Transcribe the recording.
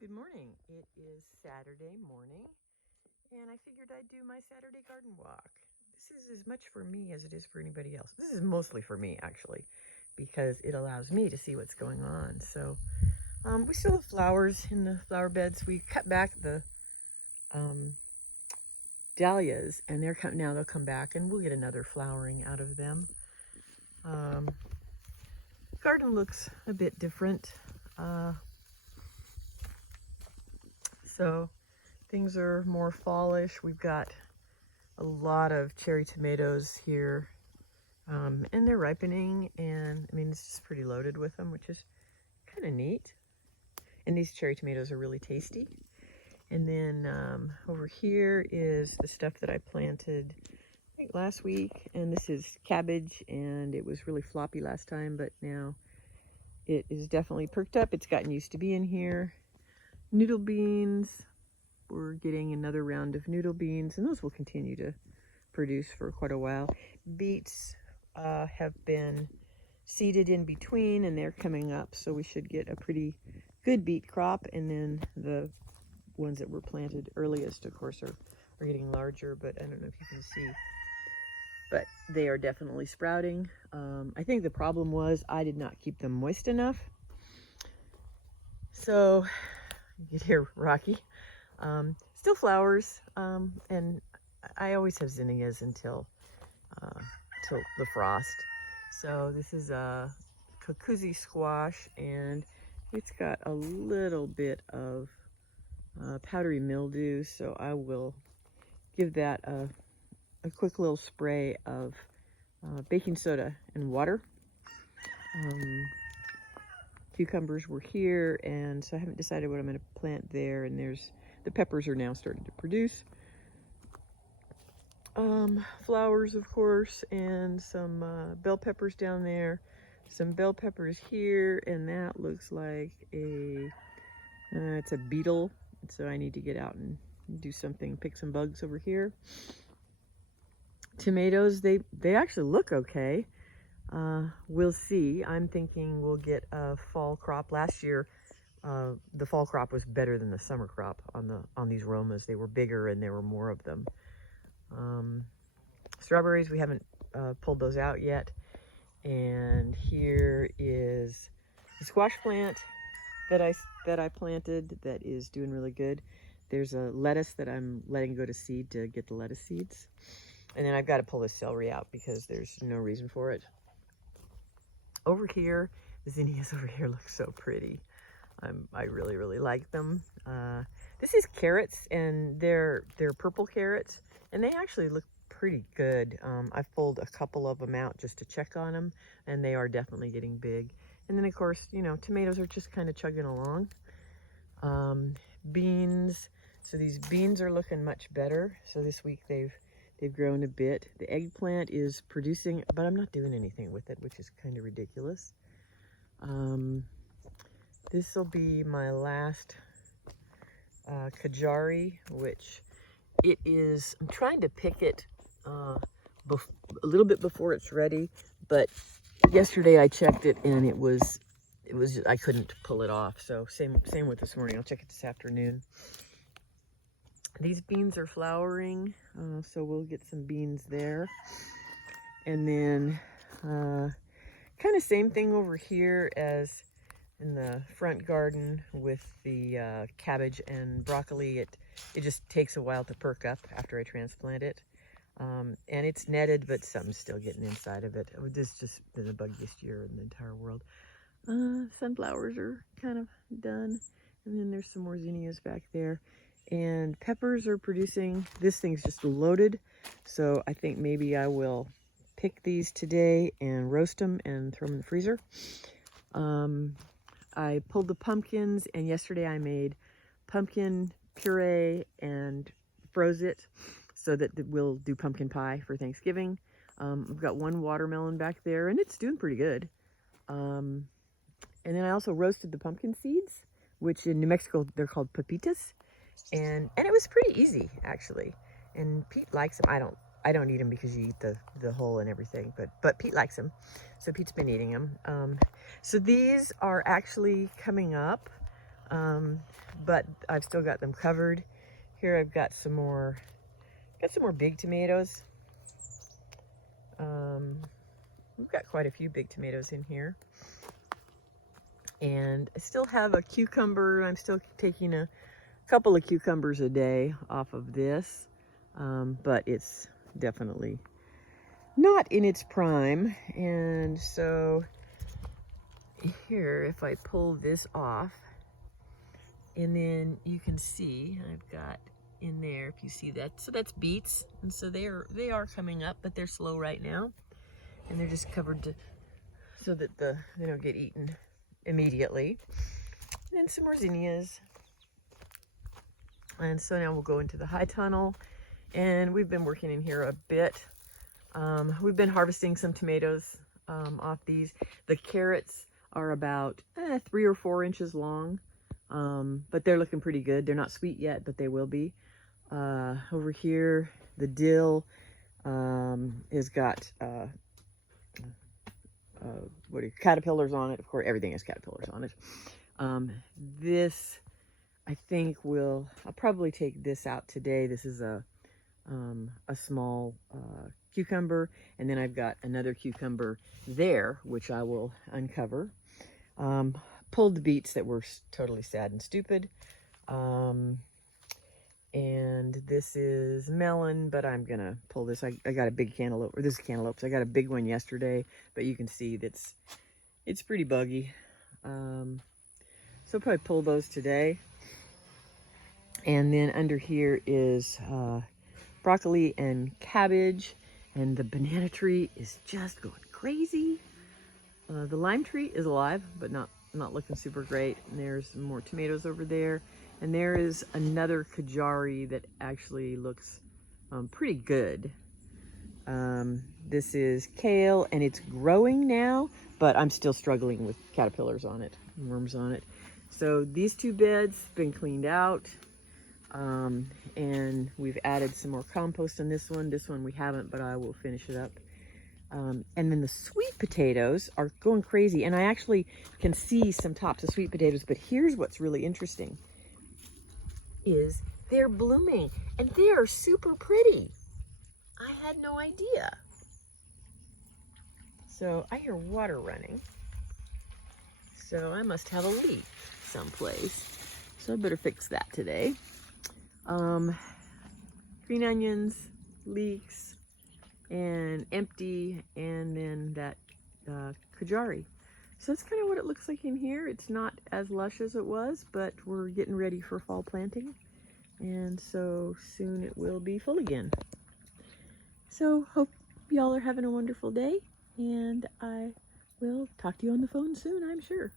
Good morning. It is Saturday morning, and I figured I'd do my Saturday garden walk. This is as much for me as it is for anybody else. This is mostly for me, actually, because it allows me to see what's going on. So we still have flowers in the flower beds. We cut back the dahlias, and now they'll come back, and we'll get another flowering out of them. Garden looks a bit different. So things are more fallish. We've got a lot of cherry tomatoes here, and they're ripening, and I mean, it's just pretty loaded with them, which is kind of neat. And these cherry tomatoes are really tasty. And then over here is the stuff that I planted, I think, last week, and this is cabbage, and it was really floppy last time, but now it is definitely perked up. It's gotten used to being here. Noodle beans, we're getting another round of noodle beans, and those will continue to produce for quite a while. Beets have been seeded in between, and they're coming up, so we should get a pretty good beet crop. And then the ones that were planted earliest, of course, are getting larger, but I don't know if you can see, but they are definitely sprouting. I think the problem was I did not keep them moist enough. So you can hear Rocky. Still flowers, and I always have zinnias until the frost. So this is a Kokuzi squash, and it's got a little bit of powdery mildew, so I will give that a quick little spray of baking soda and water. Cucumbers were here, and so I haven't decided what I'm going to plant there, and the peppers are now starting to produce. Flowers, of course, and some bell peppers down there, some bell peppers here, and that looks like it's a beetle, so I need to get out and do something, pick some bugs over here. Tomatoes, they actually look okay. We'll see. I'm thinking we'll get a fall crop. Last year, the fall crop was better than the summer crop on these Romas. They were bigger and there were more of them. Strawberries, we haven't pulled those out yet. And here is the squash plant that I planted that is doing really good. There's a lettuce that I'm letting go to seed to get the lettuce seeds. And then I've got to pull this celery out because there's no reason for it. Over here, the zinnias over here look so pretty. I really, really like them. This is carrots, and they're purple carrots, and they actually look pretty good. I've pulled a couple of them out just to check on them, and they are definitely getting big. And then, of course, you know, tomatoes are just kind of chugging along. Beans, so these beans are looking much better. So this week they've grown a bit. The eggplant is producing, but I'm not doing anything with it, which is kind of ridiculous. This will be my last Kajari, which it is, I'm trying to pick it a little bit before it's ready, but yesterday I checked it and it was I couldn't pull it off. So same with this morning. I'll check it this afternoon. These beans are flowering, so we'll get some beans there. And then kind of same thing over here as in the front garden with the cabbage and broccoli. It just takes a while to perk up after I transplant it. And it's netted, but something's still getting inside of it. This has just been the buggiest year in the entire world. Sunflowers are kind of done. And then there's some more zinnias back there. And peppers are producing. This thing's just loaded. So I think maybe I will pick these today and roast them and throw them in the freezer. I pulled the pumpkins, and yesterday I made pumpkin puree and froze it so that we'll do pumpkin pie for Thanksgiving. I've got one watermelon back there, and it's doing pretty good. And then I also roasted the pumpkin seeds, which in New Mexico they're called pepitas, and it was pretty easy actually. And Pete likes them. I don't eat them because you eat the hull and everything, but Pete likes them, so Pete's been eating them. So these are actually coming up. but I've still got them covered. Here I've got some more big tomatoes. We've got quite a few big tomatoes in here. And I still have a cucumber. I'm still taking a couple of cucumbers a day off of this, but it's definitely not in its prime. And so here, if I pull this off, and then you can see I've got in there, if you see that, so that's beets, and so they are coming up, but they're slow right now, and they're just covered so that they don't get eaten immediately. And then some more zinnias. And so now we'll go into the high tunnel, and we've been working in here a bit. We've been harvesting some tomatoes off these. The carrots are about 3 or 4 inches long, but they're looking pretty good. They're not sweet yet, but they will be. Over here, the dill has got caterpillars on it. Of course, everything has caterpillars on it. This, I think, I'll probably take this out today. This is a small cucumber, and then I've got another cucumber there, which I will uncover. Pulled the beets that were totally sad and stupid. And this is melon, but I'm gonna pull this. I got a big cantaloupe, or this is cantaloupes. I got a big one yesterday, but you can see it's pretty buggy. So I'll probably pull those today. And then under here is broccoli and cabbage, and the banana tree is just going crazy. The lime tree is alive, but not looking super great. And there's more tomatoes over there. And there is another kajari that actually looks pretty good. This is kale, and it's growing now, but I'm still struggling with caterpillars on it, and worms on it. So these 2 beds been cleaned out, and we've added some more compost on this one. This one we haven't, but I will finish it up. And then the sweet potatoes are going crazy, and I actually can see some tops of sweet potatoes, but here's what's really interesting. Is they're blooming, and they are super pretty. I had no idea. So I hear water running, so I must have a leak someplace, so I better fix that today. Green onions, leeks, and empty, and then that kajari. So that's kind of what it looks like in here. It's not as lush as it was, but we're getting ready for fall planting. And so soon it will be full again. So hope y'all are having a wonderful day, and I will talk to you on the phone soon, I'm sure.